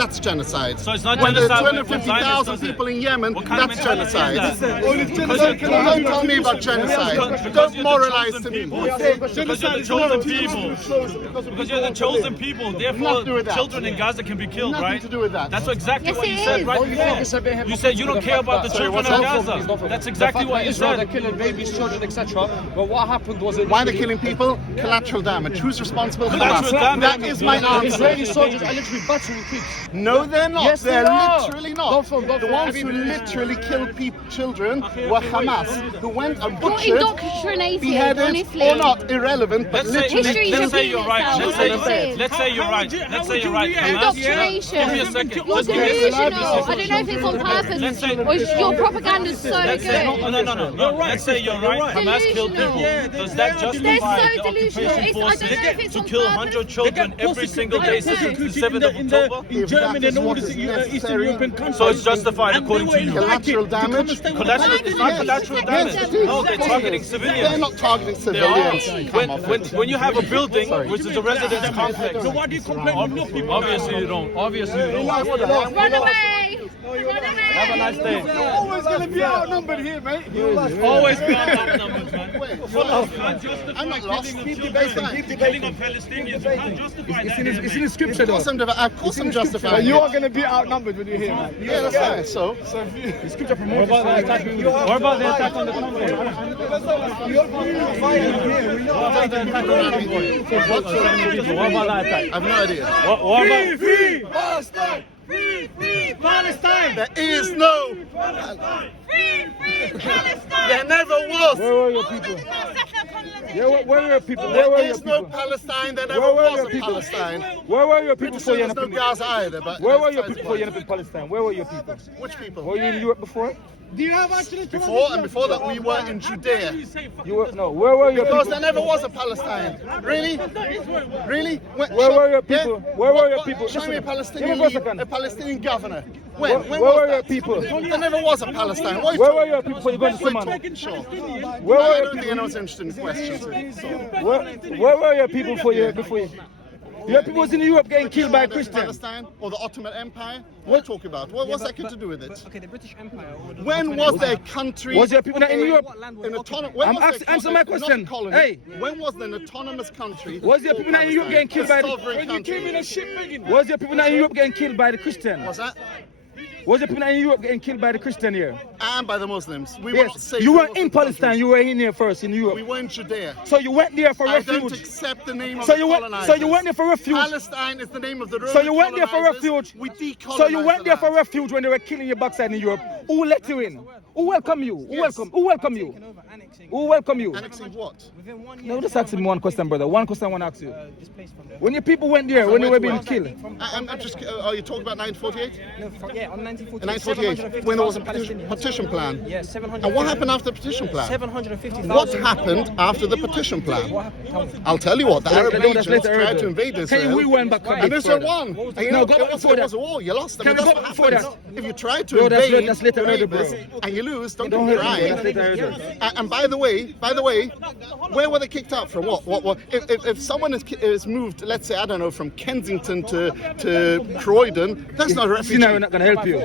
That's genocide. So it's not when genocide. When 250,000 people in Yemen, that's genocide. Don't tell me about genocide. Don't moralize to me. Because you're the chosen people. Because you're the chosen people. Therefore, children in Gaza can be killed, right? Nothing to do with that. That's exactly what you said right before. You said you don't care about the children of Gaza. That's exactly what you said. They're killing babies, children, etc. But what happened was... Why they're killing people? Collateral damage. Who's responsible for Collateral that? damage. That is my answer. Israeli soldiers are literally battering kids. No, they're not. Yes, they're they are. literally not. The ones who literally killed children were Hamas, who went and butchered, indoctrinated, beheaded, honestly. or not, irrelevant, but literally Let's say you're right. itself. Let's say you're right. Let's say you're right. Indoctrination. Give me a second. You're Just give me a delusional. second. I don't know if it's on purpose Let's say- or your propaganda's so Let's say, good. no. Let's say you're right. Hamas killed people. Does that justify the delusional. occupation I don't know forces if it's to on kill purpose. 100 children every single day since the 7th of October? in Germany and all these Eastern European countries. So it's justified And according they to were you. collateral damage. Collateral, it's not collateral damage. Yes, it is. No, they're targeting civilians. They're not targeting They are. civilians. Come off it. When you have a building, which is a residence complex, So why do you complain when no people? obviously you don't. Obviously you don't. Run away! Run away! Have a nice day. You're always going to be outnumbered here, mate. Always be outnumbered, man. I'm not lost. Keep debating. Killing of Palestinians. You can't justify that. It's in the scripture, though. Of course I'm justifying You it. are going to be outnumbered when you're here, man. Yeah, that's right. So, The scripture promotes what about the attack on the convoy? What about that attack? I've no idea. What about... Free Palestine! Free Palestine! There is no. Free Palestine! There never was. Where were your people? Where were your people? Where were There your is no people? Palestine. There never Where were was your a people? Palestine. Where were your people before you There's ended no up in... Gaza either. But Where were your people before you ended up in Palestine? Where were your people? Which people? Were you in Europe before? Do you have actually Before that, we were in Judea. You were... No, where were your Because people? there never was a Palestine. Really? Really? Where were your people? Where were your people? Show me a Give me a second. Palestinian governor. Where When were was your that? people? There never was a Palestine. What are you Where were talking your people before you go into about? Suman? Sure. Where I were your don't think people? anyone's interested in questions. Where were your people before you... Your people was in Europe getting killed by Christians. Palestine or the Ottoman Empire? What are you talking about? What's that got to do with it? Okay, the British Empire. When was their country? Was your people not in Europe? An autonomous? Answer my question. Hey. When was an autonomous country? Was your people not in Europe getting killed by the... Was your people not in Europe getting killed by the Christian? What's that? Was your people not in Europe getting killed by the Christian here? And by the Muslims. We were not Yes. safe You in weren't Muslim in Palestine, countries. you were in here first, in We Europe. were in Judea. So you went there for I don't refuge. accept the name of So the you went there for refuge. Palestine is the name of the Roman So you went there for colonizers. refuge. We decolonized So you went the there for land. refuge when they were killing your backside in Europe. Who let you in? Who welcome you? Who Yes. welcome? Who welcome you? Who welcome you? Annexing what? Within 1 year. No, just ask me one question, brother. One question I want to ask you. Displaced from there. When your people went there, when they were being killed, I'm just. Are you talking about 1948? No, on 1948. In 1948, when there was a petition plan. Yeah, 700. And what happened after the petition plan? 750,000. What happened after the petition plan? What happened? Tell me. I'll tell you what. The Arab No, that's legions later, tried Arab. to invade Can Israel. we went back a And bit Israel further? won. And you No, know, go it back was, before it was that. a war. You lost. I Can mean, we that's go what back before happens. that? If you try to No, invade that's later, your bro. neighbors and you lose, don't Don't get hurt me, crying. that's later. And by the way, where were they kicked out from? What? If someone is moved, let's say, I don't know, from Kensington to Croydon, that's not a refugee. See, now we're not going to help you.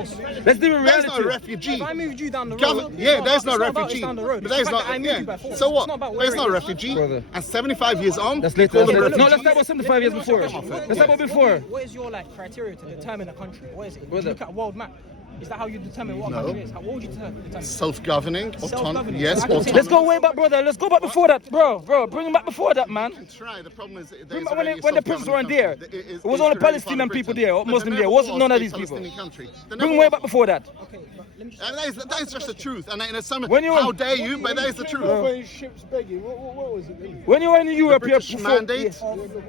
Let's do a That's not a reality. refugee. If I moved you down the road. Yeah, there's no it's not about refugee. it's down the road. But that is It's the fact not. that I moved you by force. So It's what? not about There's where no it is. refugee. Brother. And 75 years on, That's they later. call That's them later. No, refugees. let's talk about 75 years before. Let's talk about before. What is your criteria to determine a country? What is it? Do Brother. you look at a world map? Is that how you determine what a country is? What would you determine? Self-governing, Self-governing. yes, Let's Let's go way back, brother. Let's go back before that, bro. Bring him back before that, man. Try. The problem is that Remember when the British weren't there? It was only Palestinian people there, or Muslim there. It wasn't none of these people. Bring him way back before that. Okay, but let me. And that is just the truth. And it's some, When you how were- dare you? But that is the truth. ships begging. What was it? When you were in The Europe, British you mandate,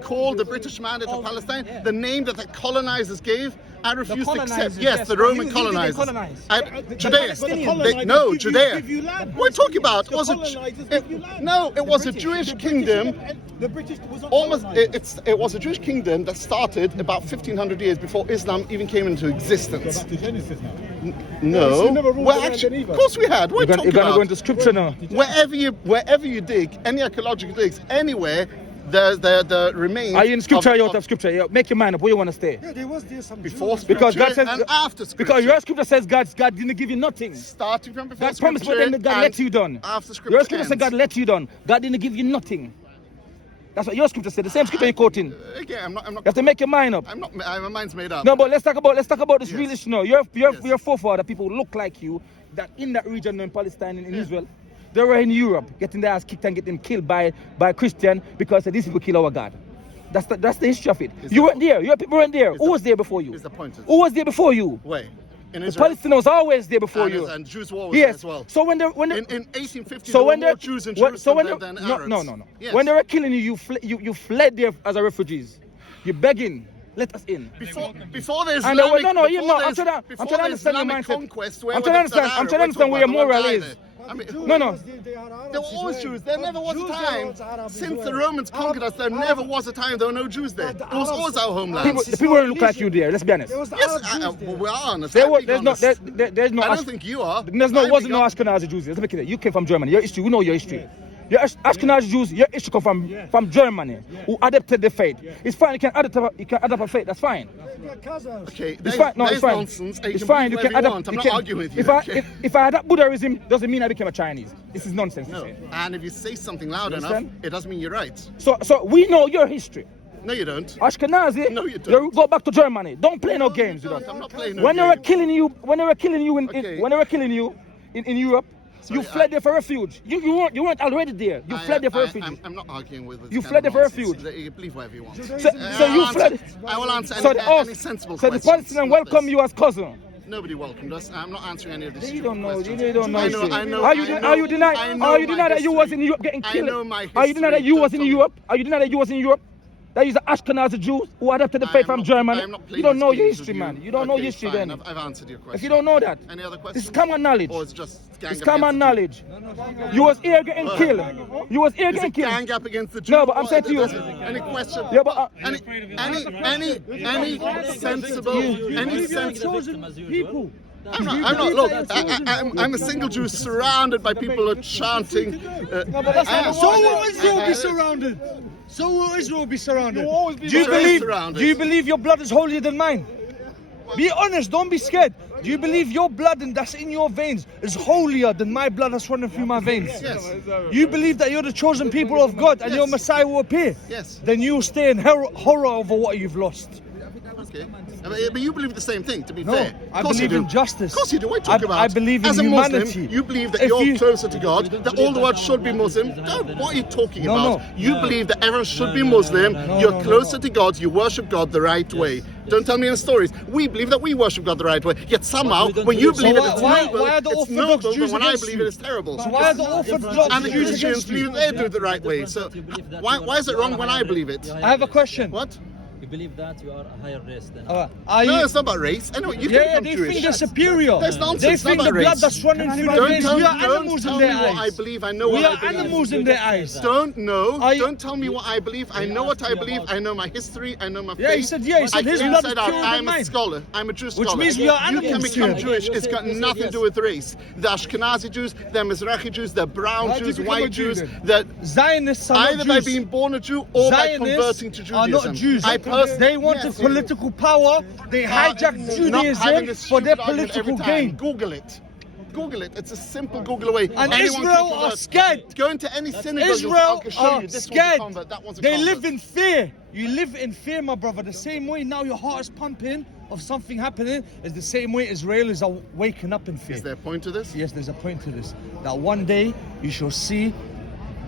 called the British mandate to Palestine, the name that the colonizers gave, I refuse to accept. colonizers, Yes, yes, the but Roman who did they colonizers. colonize? Judea. Palestinians. No, Give you- Judea. give you land. What are you talking about? The colonizers give you land. No, it was a British. Jewish kingdom. The British was not Almost, colonized. it was a Jewish kingdom that started about 1500 years before Islam even came into existence. Back to Genesis now. No, We never ruled well, the land actually, Geneva. of course we had. What are you You're talking gonna about? go into scripture now. Wherever you dig, any archaeological digs, anywhere, the remains. Are you in scripture? Are you out of of scripture? Yeah, make your mind up where you want to stay. Yeah, there was some before Jews. Because God scripture says and after scripture. Because your scripture says God didn't give you nothing. Starting from before God promised, but scripture then God and let you down. after scripture Your scripture said ends. God let you down. God didn't give you nothing. That's what your scripture said. The same scripture you're quoting. You Again, I'm not. have to make your mind up. My mind's made up. No, but let's talk about this Yes. real issue now. Your forefather, people who look like you, that in that region in Palestine and in Israel, they were in Europe getting their ass kicked and getting killed by Christian because these people kill our God. That's the history of it. You weren't there. Your people weren't there. Who was there before you? Is the point? Who was there before you? Wait. In The Israel. Palestinians was always there before you. And Jews were always there as well. So when they in 1850, so there when were more they Jews in when- so Jerusalem when than they, Arabs. no. Yes. When they were killing you, you fled there as a refugees. You're begging, let us in. Before the And Islamic, I'm trying to understand your mindset. conquest, I'm trying to understand where your moral is. I mean, No. There were always Jews. There never was a time since the Romans conquered us. There never was a time there were no Jews there. It was always our homeland. The people don't look like you there. Let's be honest. There was the Yes, Arab Jews there. we are honest. There's I'm no being honest. I don't think you are. wasn't no Ashkenazi Jews. Let's make it. You came from Germany. Your history, we know your history. Your Ashkenazi Jews, your history come from Germany, who adopted the faith. It's fine. You can adopt a faith. That's fine. Okay, It's fine. No, it's fine. Nonsense. It's fine. You can adapt. I'm not arguing with you. If I adapt Buddhism, doesn't mean I became a Chinese. This is nonsense. No. To say. And if you say something loud You enough, understand? it doesn't mean you're right. So we know your history. No, you don't. Ashkenazi, No, you don't. go back to Germany. Don't play no No, games. you You don't. know. I'm not playing no When they were game. killing you, Okay. when they were killing you in Europe, you fled there for refuge. You weren't already there. You fled there for refuge. I'm not arguing with this. You kind fled of there for nonsense. refuge. You believe whatever you want. So you fled. I will answer So any sensible so the questions. Palestinians not welcome this. you as cousin. Nobody welcomed us. I'm not answering any of this. You don't know. questions. You don't know. I know. Are you denying? I know Are you my denying that you was history. in Europe getting I killed? know my Are you denying that history. you was Don't in tell me. Europe? Are you denying that you was in Europe? That is the Ashkenazi Jews who adopted the I faith am from not- Germany. I am not You playing don't these know your games history, with man. You don't know Okay, history fine. then. I've answered your question. If you don't know that, Any other questions? this is common knowledge. Or it's just gang It's up common against the knowledge. You was here getting killed. You was here Jews? Is getting it killed. gang up against the Jews? No, but I'm saying to you. Any question? Yeah, but Any sensible people. I'm not. Look, I'm a single Jew surrounded by people who are chanting. So will Israel be surrounded? So will Israel be surrounded? surrounded. Do you believe your blood is holier than mine? Be honest, don't be scared. Do you believe your blood and that's in your veins is holier than my blood that's running through my veins? Yes. You believe that you're the chosen people of God and Yes. your Messiah will appear? Yes. Then you will stay in horror over what you've lost. Okay. But you believe the same thing, to be No, fair. I Of course believe you do. in justice. Of course you do. What are you talking about? I believe in As a humanity. Muslim, you believe that If you're you- closer to God, that all the world should be Muslim. No, what are you talking No, about? no. You believe that everyone should be Muslim. You're closer to God. You worship God the right way. Don't tell me any stories. We believe that we worship God the right way. Yet somehow, when you believe it, it's noble. why are the It's Orthodox noble, Jews but when I against believe you? it, it's terrible. So why are the Orthodox And the Jews Christians against believe you? they do it the right way. So why is it wrong when I believe it? I have a question. What? You believe that you are a higher race than Are No, you? it's not about race. I know you Yeah, can they become Jewish. think they're superior. That's nonsense. They It's not think the about blood race. that's running through their Don't veins. tell We me, are don't animals tell in me their what I eyes. believe. I know We what I are believe. animals in their eyes. Don't know. Are you- Don't tell me what I believe. I know what I believe. I know my history. I know my faith. Yeah, he said his blood is inside out. purer than I'm a mine. scholar. I'm a Jewish scholar. Which means we are You can animals become here. Jewish. It's got nothing to do with race. The Ashkenazi Jews, the Mizrahi Jews, the brown How'd you Jews, become a white Jew Jews, then? the Zionists are either not by Jews. being born a Jew or by Zionists converting to Judaism. are not Jews. They wanted Yes. political power. They hijacked Not having Judaism this for their stupid argument every political time. gain. Google it. Google it. It's a simple Google away. And Anyone can Israel are convert. scared. Go into any synagogue. Israel I can show are you. This scared. one's a convert, that one's a They convert. live in fear. You live in fear, my brother. The same way now your heart is pumping of something happening is the same way Israelis are waking up in fear. Is there a point to this? Yes, there's a point to this. That one day you shall see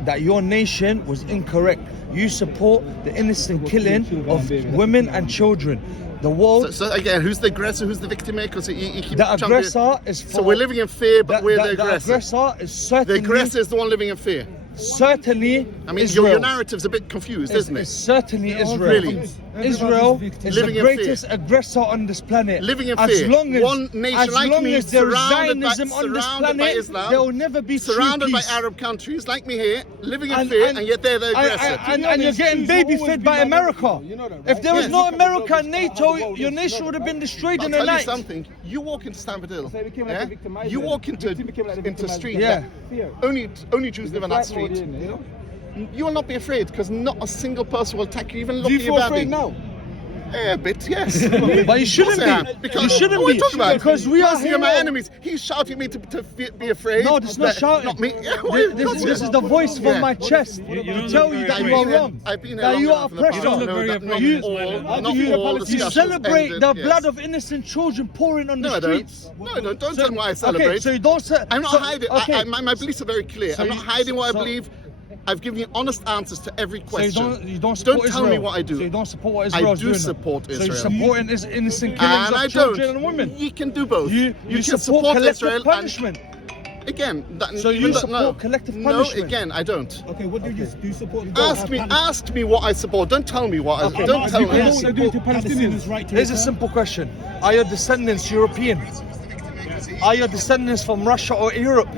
that your nation was incorrect. You support the innocent killing of women and children. The world, So again, who's the aggressor? Who's the victim here? Because you keep the jumping- aggressor is So we're living in fear, but we're the aggressor. aggressor is The certainly, aggressor is the one living in fear. certainly I mean, Israel. your narrative's a bit confused, isn't It's it? certainly Israel. Really? Israel is Living the in fear. greatest aggressor on this planet. Living in as fear. long as, One nation as like long me, as there is surrounded by- Zionism on this surrounded by planet, Islam, there will never be true Surrounded by peace. Arab countries like me here, living in fear, and yet they're the aggressor. And you're getting baby fed by America. If there was Yes. no America and NATO, your nation would have been destroyed I'll in a tell you night. something. You walk into Stamford Hill, So it became like yeah? a victimized You then. walk into Victim became like a into victimized street. Yeah. Fear. Only Jews live on that Black street. mode in, you know? You will not be afraid because not a single person will attack you, even Do look you at you feel badly. afraid now? A bit, yes. But you shouldn't be. Because You shouldn't what are be. you talking about? Because we are Plus, you're my here. enemies. He's shouting at me to be afraid. No, this is not That- shouting. Not me. This is the voice from Yeah. my chest You to don't tell look you very that afraid. you are wrong. I've been here That long you are enough in the past oppressor. to know that not You- all You discussions celebrate ended, the yes. blood of innocent children pouring on the No, I don't. streets. No, I don't. Don't tell me why I celebrate. Okay, so you don't say. I'm not hiding. Okay. My beliefs are very clear. So I'm not you- hiding what I so- believe. I've given you honest answers to every So question. you don't support tell Israel. me what I do. So you don't support what I Israel's do doing. support So Israel. you're supporting innocent killings And of I children don't. and women. You can do both. You can support collective Israel punishment. And, again, that, So you even that- support no. collective No, punishment. again, I don't. Okay, what do you support? The Ask me what I support. Don't tell me what Okay, I don't tell you me. can what they do to Palestinians' right to Here's a return? simple question. Are your descendants European? Are your descendants from Russia or Europe?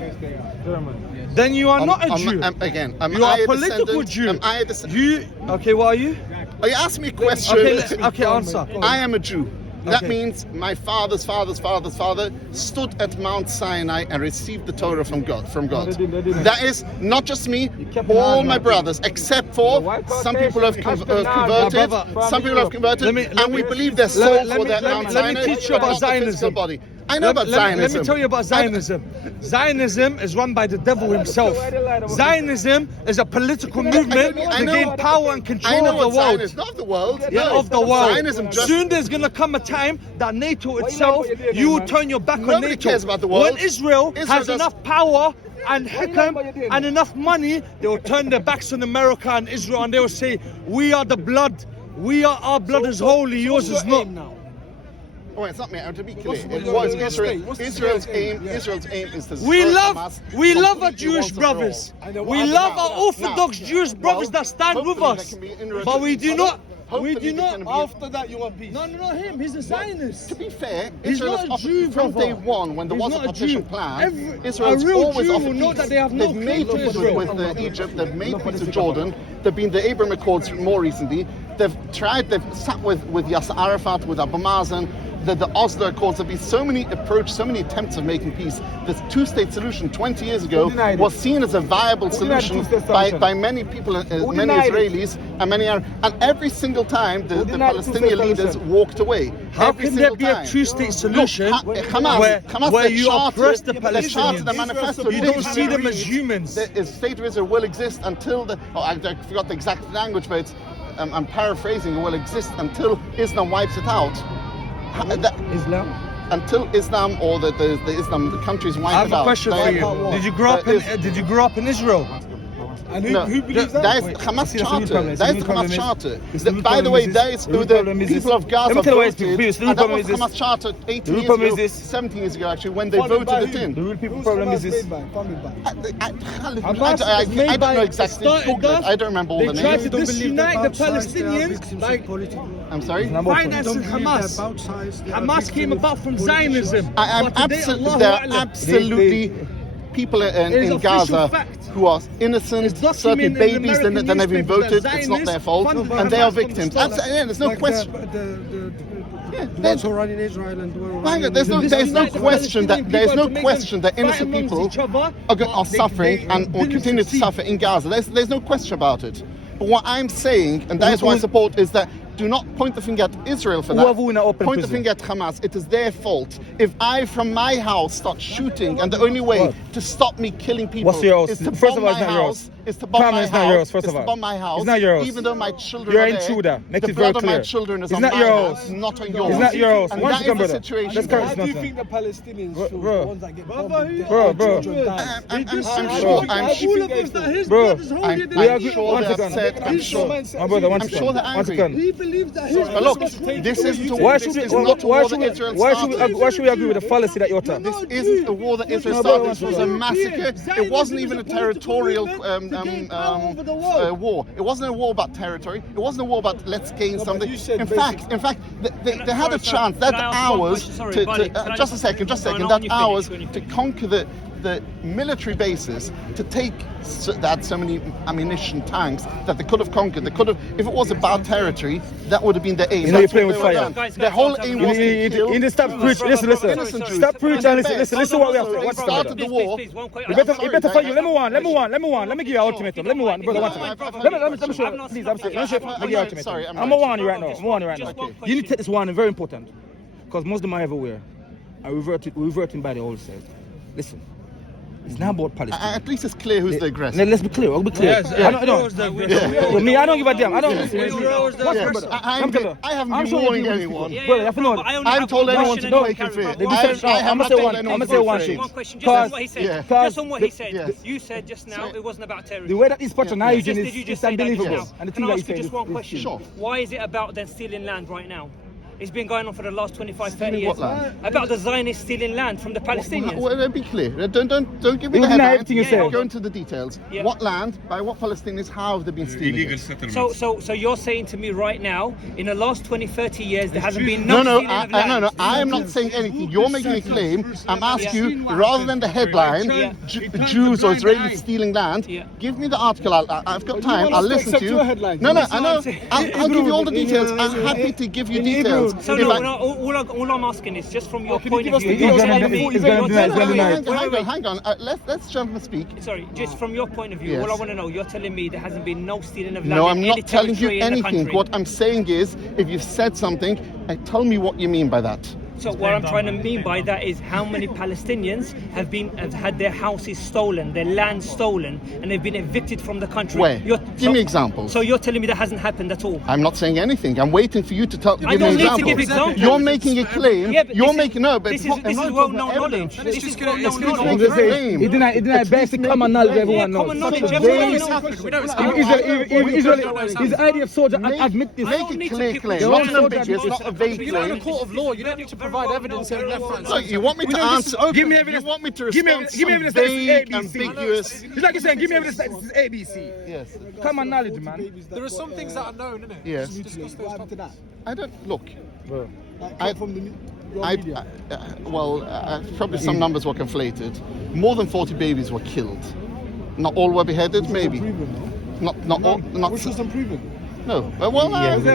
Then you are not a Jew. Again, am You I are a a political descendant? Jew. Am I a descendant? Okay, what are you? Oh, you asked me a question. Okay, answer. I am a Jew. That Okay. means my father's father stood at Mount Sinai and received the Torah from God. That is not just me, all my brothers, except for some people have converted. Some people have converted, and we believe they're sold for that Mount Sinai. Let me teach you but about not the physical Zionism. body. I know about Zionism. Let me tell you about Zionism. Zionism is run by the devil himself. Zionism is a political movement to gain power and I control know of the what world. Zionism, not of the world. Yeah, no. of the world. Zionism just Soon there's gonna come a time that NATO itself, you will turn your back on Nobody NATO. cares about the world. When Israel Israel has does- enough power and hikam and enough money, they will turn their backs on America and Israel and they will say, we are the blood. Our blood is holy, yours is not. Oh, it's not me. To be clear, it was Israel's aim. Israel's aim is to. We destroy love Hamas our completely Jewish once and for all. brothers. We love our Orthodox Jewish brothers that stand with hopefully us. that can be in But we do not. Hopefully We do they not. can be- After that, you want peace. No, not him. He's a Zionist. To be fair, He's Israel not a has Jew, from brother. day one, when there He's was a not a partition Jew. plan, Israel's a real always Jew offered will know peace. that they have no They've made claim to peace Israel. with Egypt. They've made peace with Jordan. There've been the Abraham Accords more recently. They've sat with Yasser Arafat, with Abu Mazen. The Oslo Accords. Have been so many attempts of making peace. The two-state solution 20 years ago denied it? was seen as a viable denied solution two-state by solution? many people, many denied it? Israelis and many Arabs. And every single time the denied Palestinian two-state leaders solution? walked away. How Every can there single be a time. two-state solution Hamas, where they you chartered- oppress the they chartered the Palestinians? manifesto. You don't see them as humans. The state of Israel will exist until I forgot the exact language, but it's, I'm paraphrasing. It will exist until Islam wipes it out. Islam. Until Islam or the Islam countries wipe I have it out. a question for you. Did you grow up in Israel? And No, who believes that that? is Hamas See, that's the charter. new problem. That is The the problem Hamas is- charter. it's the new By the problem way, is that this. is The who new the problem is people this. of Gaza Let me tell you why it's voted. the new And that problem was is this. Hamas charter 18 The new years problem ago, is this. 17 years ago actually, when they Funded by voted it who? in. The real people Who's problem Hamas is this. made by? Funded by? I don't know exactly. Google it. I don't remember all the They tried to names. disunite the Palestinians by I'm sorry. financing Hamas. Hamas came about from Zionism. I'm But today, absolutely. Allahu There are A'lam. absolutely people It's in official Gaza fact. who are innocent, It's certainly documented in babies American that never been newspapers voted. that It's not their Zionists fault, funded and they are Hamas from the victims. start. Absolutely, there's no question. The ones who run in Israel and who are Hang on, there's no question that innocent people are suffering and will continue to suffer in Gaza. There's no question about it. But what I'm saying, and that is why I support, is that do not point the finger at Israel for that. Whoever in an open Point the prison. finger at Hamas. It is their fault. If I, from my house, start shooting, and the only way What? to stop me killing people What's your house? is to First bomb of all, my it's not yours. house, is to bomb Come on, my it's not house, yours, first is of to all. bomb my house, It's not yours. even though my children You're are an there, intruder. Make the it very blood of my clear. children is It's on not my yours. house, not on yours. It's not yours. And One that second, is the brother. situation. Let's carry How this do you nonsense. think the Palestinians feel? Bro. The ones that get bombed, Bro, their bro. children die. I'm Just sure. all I'm of sure. us that his Bro, blood is holy. I'm We agree. sure One they're second. upset. I'm sure. My brother, one I'm second. sure they're One angry. second. He believes that his But blood look, is holy. this isn't a Why war. should This we? is not a war that Israel started. Why should we agree with the fallacy that you're talking? This isn't a war that Israel No, started. no, This was no. a massacre. It wasn't even a territorial war. It wasn't a war about territory. It wasn't a war about let's gain but something. you said In fact, they had a chance. They had Can I ask one hours question? Sorry, buddy, can I just a second. No, no, That when you hours finish, to conquer the military bases to take that so many ammunition tanks that they could have conquered. They could have, if it was about territory, that would have been the aim. You know, you're That's playing what with they were fire. done. Guys, The whole aim was to kill. In the stop preach. Listen. Innocent Jews. Stop preaching and listen what we have to. They What's started the war. Please, one question. You better fight you. Let me one. Let me give you an ultimatum. Let me one. Brother, one second. Let me show you. Please, I'm saying. Let me give you an ultimatum. Sorry, I'm gonna warn you right now. You need to take this warning, very important. Because Muslims are everywhere. Are reverting by the old self. Listen. It's not about Palestine. At least it's clear who's the aggressor. Let's be clear. I'll be clear. Yes, I don't give a damn. I don't. I haven't been warning anyone. Brother, you have to know. I only I haven't have told one anyone question to and make no him fear. character. I'm gonna say one thing. One question, just on what he said. Yeah. Just on what he said. Yes. You said just now it wasn't about terrorism. The way that he's patronizing Did you is just say that just unbelievable. now? And the Can thing I that ask he's you saying just one is question? Sure. Why is it about them stealing land right now? It's been going on for the last 25, 30 Stealing years. what land? About the Zionists stealing land from the Palestinians. Well, be clear. Don't give me You the deny headline. everything you said. Go into the details. Yeah. What land? By what Palestinians? How have they been stealing Illegal it? settlements. So you're saying to me right now, in the last 20, 30 years, there hasn't been no stealing of land? No. I am not saying anything. You're making a claim. I'm asking you, rather than the headline, Yeah. Jews or Israelis stealing land, Yeah. give me the article. I've got time. want us I'll to listen to accept you. your headline. No, I That's what know. I'm saying. I'll give you all the details. I'm happy to give you details. So If no, I- all I'm asking is just from your can you point give of us view. the you're details? telling me- He's gonna you're deny it, telling he's gonna me- deny it. Hang on. Let's jump and speak. Sorry, just from your point of view, Yes. all I want to know, you're telling me there hasn't been no stealing of land No, in I'm any not telling you territory in the anything. country. What I'm saying is, if you've said something, tell me what you mean by that. So what I'm trying to mean by that is how many Palestinians have had their houses stolen, their land stolen, and they've been evicted from the country. Where? Give me examples. So you're telling me that hasn't happened at all? I'm not saying anything. I'm waiting for you to give me don't an need to example. give examples. You're making a claim. Yeah, but You're this is- making no, but this it's not- is I'm not well-known talking about knowledge. evidence. This is well-known It's knowledge. not the same. He denied basic common knowledge everyone knows. common knowledge. It's Everyone very- knows. His idea of soldier admit this. Make a clear claim, They're not an all ambiguous, not a vague You're not in claim. a court of law. You don't need to provide evidence in left front. Look, you want me to answer? Give me evidence. You want me to Give me respond? evidence that this is vague, ABC. ambiguous. It's like you're saying, give me evidence that this is ABC. Yes. Common knowledge, man. There are some things that are known, innit? Yes. Discuss those topics. I don't look. I from the media. Probably some numbers were conflated. More than 40 babies were killed. Not all were beheaded, maybe. Not all. Not Which was unproven. no. Well, I have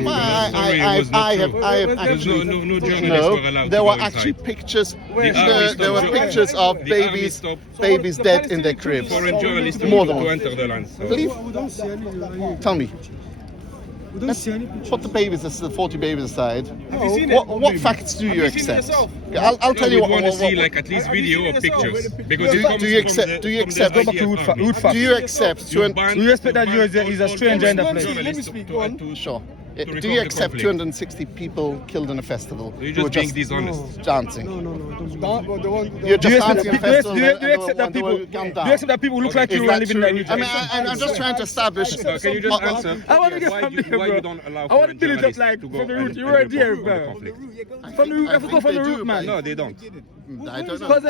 actually. No journalists were allowed There to were go actually inside. pictures. army There were stopped. pictures of The army babies stopped. dead in their cribs. Foreign journalists More to than one. enter the land. So. Believe. We don't see any. Tell me. We don't see any pictures. Put the 40 babies aside. Have you seen What facts do you accept? I'll tell you we want to what. see like at least video or pictures because it comes Do you from accept? the- Do you from the accept? IDF army. Do you accept? You ban- We respect that you you ban is a all stranger in the foreign place. journalists Let me speak, to- go on. to- Sure. to Do resolve you the accept conflict. 260 people killed in a festival You're who were just being dishonest. dancing? No. You're Do you just accept dancing at a that festival. do you and they accept that were people? gunned Do you down. accept that people look like Is you and that live in true? that region? I mean, I'm just trying to establish. Can you just answer? I want to get why from you, there, why bro. you don't allow I want foreign to build it up journalists like to go from the root. and You were report there, on the bro. conflict? From the root, you have to go from the root, man. No, they don't. I don't know. Because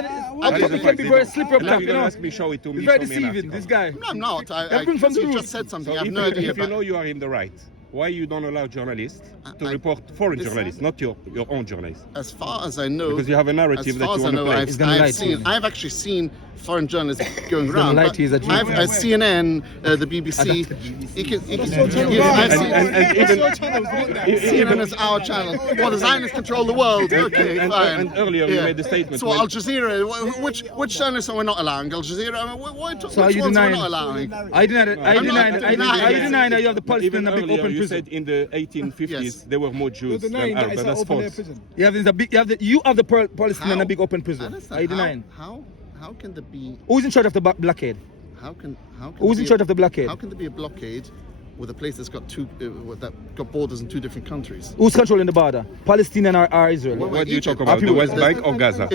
it can be very slippery up Now top, you you don't know. ask me, show it to me. It's very show me an deceiving, article. this guy. No, I'm not. Everything from the You root. just said something. So I have if, no you, idea if you know about. you are in the right, why you don't allow journalists to report foreign journalists, not your own journalists? As far as I know, Because you have a narrative as that far you as I want to know, play. He's gonna lie to you. I've actually seen foreign journalists going gonna around. lie but to you, he's a Jew. I've CNN, the BBC. CNN is our channel. Well, the Zionists control the world. Okay, fine. And earlier you made the statement. So when- Al Jazeera, which journalists are we not allowing? Al Jazeera, I mean, which So are you ones are we denying? not allowing? I deny that you have the Palestine in a big Earlier open you prison. said in the 1850s Yes. there were more Jews than Arabs, but that's false. You have the Palestine in a big open prison. Are you denying? How can there be? Who's in charge of the blockade? How can Who's there in be charge of the blockade? How can there be a blockade with a place that's got got borders in two different countries? Who's controlling the border? Palestine or Israel? Well, What do you talk Egypt. about, the people- West Bank or Gaza?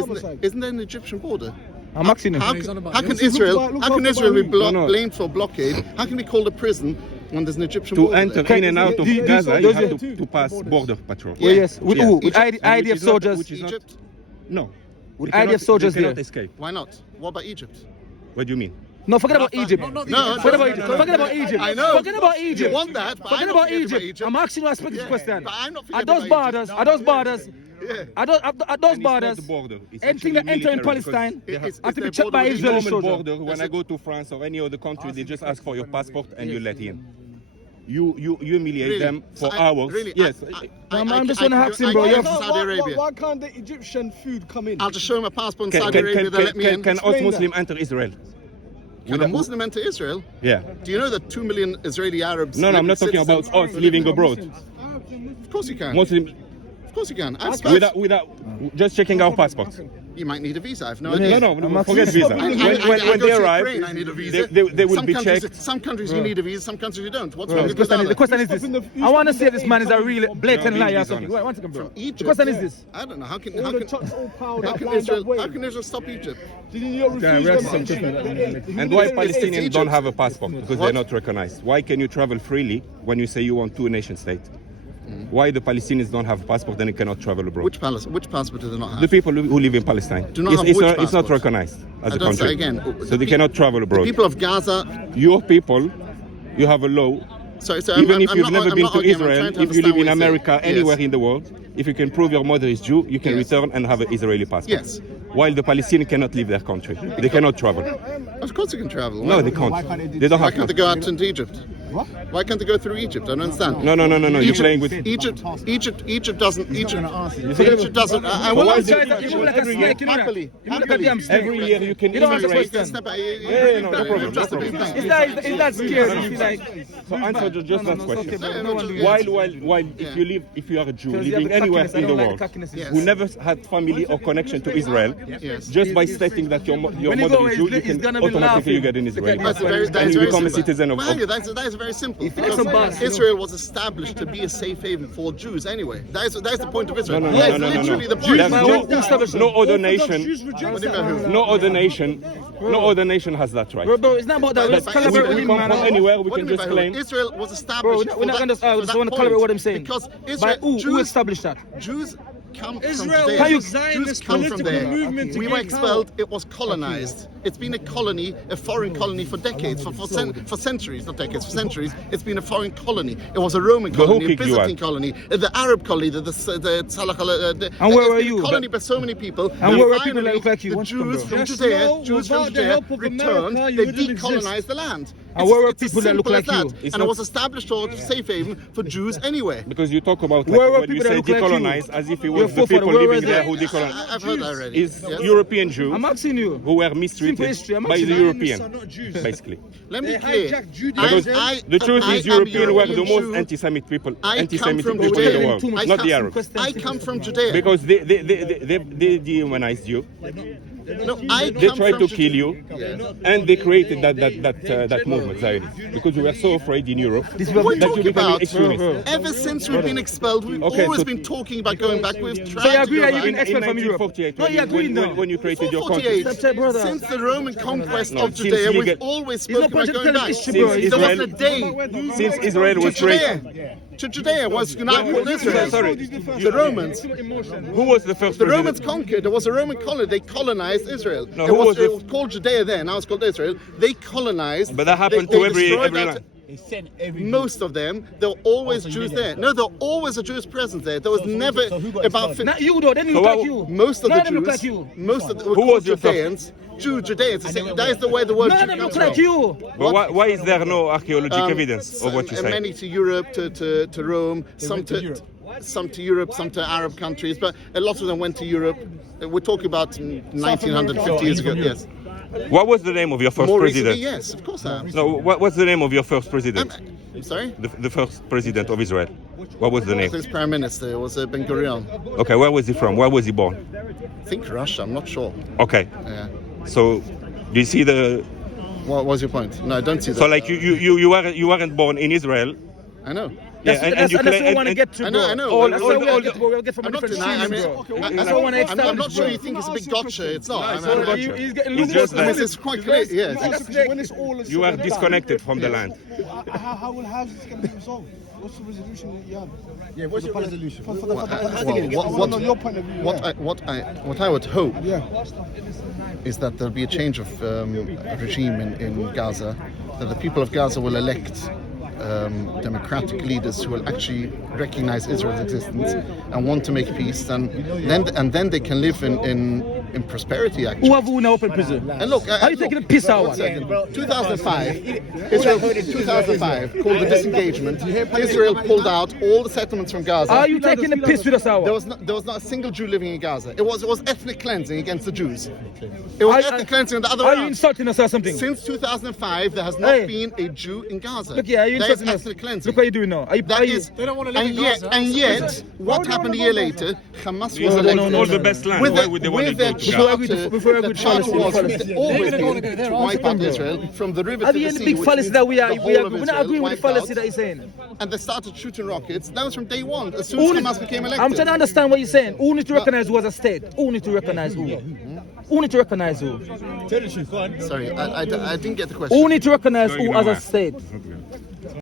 Isn't there an Egyptian border? I'm asking him. How can Israel be No. blamed for blockade? How can we call the prison when there's an Egyptian To border? enter there? in and out of Do you- Gaza, do you you- have to pass border patrol. Well, yes. With Yeah. who? With Egypt. IDF soldiers. Which is not- Egypt? No. With They cannot- IDF soldiers they cannot there. escape. Why not? What about Egypt? What do you mean? No, forget about Egypt. No, Forget about Egypt. Forget about Egypt. I know. Forget about Egypt. You want that, but Forget I'm not about forgetting Egypt. I'm asking you a specific question. But I'm not Are forgetting those about borders? Egypt. Are those borders? At those And borders, it's not the border. It's anything that actually enter in military Palestine because It's have to be their checked by border. Israeli normal soldiers. border. When I go to France or any other country, they just ask for your passport and you let in. You humiliate Really? them for So hours. Really, Yes. I'm just gonna ask him, I bro. go You to have- Saudi Arabia. Why can't the Egyptian food come in? I'll just show him a passport in Can, Saudi can, Arabia. can, They'll let me in. can us Explain Muslim enter Israel? Can a Muslim enter Israel? Yeah. Do you know that 2 million Israeli Arabs? No, live I'm not in talking about citizens- us living abroad. Of course you can. Muslim, Of course you can. I've spoken. without just checking our passports. You might need a visa. I've no idea. No, forget visa. I When go they to arrive, Ukraine, I need a visa. they will Some be countries- checked. Some countries you need a visa, some countries you don't. What's Bro, wrong the with question, that? the question is this. I want to see if this man is a real blatant No, liar or he's something. honest. Wait, one second, bro. From Egypt? The question is this. I don't know. How can All the trucks all piled up, lined up How waiting. can Israel stop Egypt? Did you not refuse them entry? And why It's Palestinians Egypt. don't have a passport? Because What? they're not recognized. Why can you travel freely when you say you want two-nation state? Why the Palestinians don't have a passport and they cannot travel abroad? Which passport do they not have? The people who live in Palestine. Do not it's, have it's, which not, it's not passport? recognized as I a don't say country. again. So they cannot travel abroad. People of Gaza. Your people, you have a law. Sorry, Even if you've never been to arguing, I'm Israel, trying to if you live understand in what you're America, saying. anywhere Yes. in the world, if you can prove your mother is Jew, you can Yes. return and have an Israeli passport. Yes. While the Palestinians cannot leave their country. They cannot travel. Of course you can travel. No, they can't. They don't Why have can't they go passport. out into Egypt? Why can't they go through Egypt? I don't understand. No. You're playing with... Egypt doesn't. Egypt doesn't. I So will why answer. is it- You look like a every year- snake, you know that? Happily. You look like a damn snake. Every year you can You don't answer immigrate. questions. No problem. No problem. Is that scared? You feel like... So answer just that question. No one do it. While if you are a Jew living anywhere in the world who never had family or connection to Israel, Yes. just by stating that your When you mother go, is Jew, he's you can gonna be automatically laughing. get an Israeli That's passport very- and you very become a simple. citizen of. Well, that is very simple. Because some bus, you know. Israel was established to be a safe haven for Jews anyway. That is the point of Israel. No. That is literally the point. There's no other nation. What do you mean who? No other nation has that right. Bro, it's not about that. Let's But collaborate Israel- with him, come from man. anywhere, we What can do you just mean by who? claim. Israel was Bro, established. we're not gonna. I just want to collaborate what I'm saying. Because By Israel, who Jews established that? Jews come Israel from was Judea. a Zionist come from political there. movement to We gain were expelled. It was colonized. It's been a colony, a foreign colony for decades, for centuries, not decades, for centuries. It's been a foreign colony. It was a Roman But who colony, a kicked you Byzantine out? colony, the Arab colony, the Salah. And where were it's been you? a colony by so many people. And where were people finally, that look like you? The One Jews second, from Just Judea, know, Jews from without the Judea help of returned. America, you They wouldn't decolonized exist. the land. And where were It's as people that look simple as like you? that. It's And it not- was established as a safe haven for Jews anyway. Because you talk about Where were when you people that say look like you? decolonize as if it Your was the forefather, people where living was there they? who decolonized. I've heard that already. Is Yes. European Jews I'm asking you. who were Simple mistreated history, I'm by the asking you. European, Zionists are not Jews. basically. Let me They be clear. hijacked Judaism. Because the truth I is am European were the European most Jew. anti-Semitic people, I come anti-Semitic from people in Judea. the world, I not come- the Arabs. I come from Judea. Because they dehumanized you. No, I They come tried from to kill you, and they created that movement, Zionism. Because we were so afraid in Europe This What are you that you talking become about? extremists. Ever since we've been expelled, we've Okay, always so- been talking about going back. We've So you tried to agree go that you've back. been expelled from Europe? 1948, No, you agree now. when you created your country. 448, Step, brother. since the Roman conquest No, of since Judea, we've legal- always There's no spoken point about in going telling back. history, bro. Since There Israel- wasn't a day Since Israel was to created, Judea. To Judea was now called Israel. Sorry. The Romans. who was the first The president? Romans conquered. There was a Roman colony. They colonized Israel. No, it, who was, was the- it was called Judea then. Now it's called Israel. They colonized. But that happened they to every destroyed land. Most of them, there were always Jews there. No, there were always a Jewish presence there. There was never about Not you though, they didn't So look what- like you. most of None the them look Jews. like you. Most of the Who was your first- Judeans. Judeans. That is the way the word None Jew of them comes look like from. you. But why is there no archaeological evidence of what you say? Many to Europe, to Rome, some to Europe, some to Arab countries, but a lot of them went to Europe. We're talking about 1950 years ago. Yes. What was the name of your first More president? recently, yes, of course I am. No, what's the name of your first president? I'm sorry. The first president of Israel. What was the name? His prime minister was Ben Gurion. Okay, where was he from? Where was he born? I think Russia. I'm not sure. Okay, Yeah. so do you see the? What was your point? No, I don't see that. So like you weren't born in Israel. I know. Yeah, That's what we want to get to, I bro. know, I know. All, All- that's what all- we get, bro. We'll get from a I'm not different denying. I stream, mean, bro. I'm That's what I want to not establish, sure bro. you think it's a big gotcha. It's not. No, I it's mean, not a He's gotcha. getting It's just I mean, that it's quite clear. Yes. When it's all you are disconnected from the land. How is this going to be resolved? What's the resolution that you have? Yeah, what's your resolution? For the Well, Palestinians. what- your point of view. What I would hope Yeah. is that there'll be a change of regime in Gaza, that the people of Gaza will elect democratic leaders who will actually recognize Israel's existence and want to make peace, and then they can live in prosperity. Actually, Who have who now open prison? and look, Are you taking a piss out? 1 second. 2005, Israel, 2005, called the disengagement. Israel pulled out all the settlements from Gaza. Are you taking the piss with us, There Awa? was not a single Jew living in Gaza. It was ethnic cleansing against the Jews. It was ethnic cleansing the other way Are you around. insulting us or something? Since 2005, there has not Hey. been a Jew in Gaza. Look here, are you There is insulting us? ethnic cleansing. Look what you're doing now. Are you, That are you, is, They don't want to live and in yet, Gaza. and yet, what happened a year later? Hamas was no, elected. no, no, all the best land. With Why would they want to go to Before I Gaza? go to- before I go the to charter Palestine, was Palestine. always They're gonna been go there. to wipe out Israel from the river Are to you the in the sea, big which fallacy means that we are? the whole of We're not Israel agreeing with the wiped fallacy out. that you're saying. And they started shooting rockets. That was from day one, as soon as Hamas became elected. I'm trying to understand what you're saying. Who need to recognize who as a state? Who need to recognize who? Who need to recognize who? Sorry, I didn't get the question. Who need to recognize No, who you know as a what? state?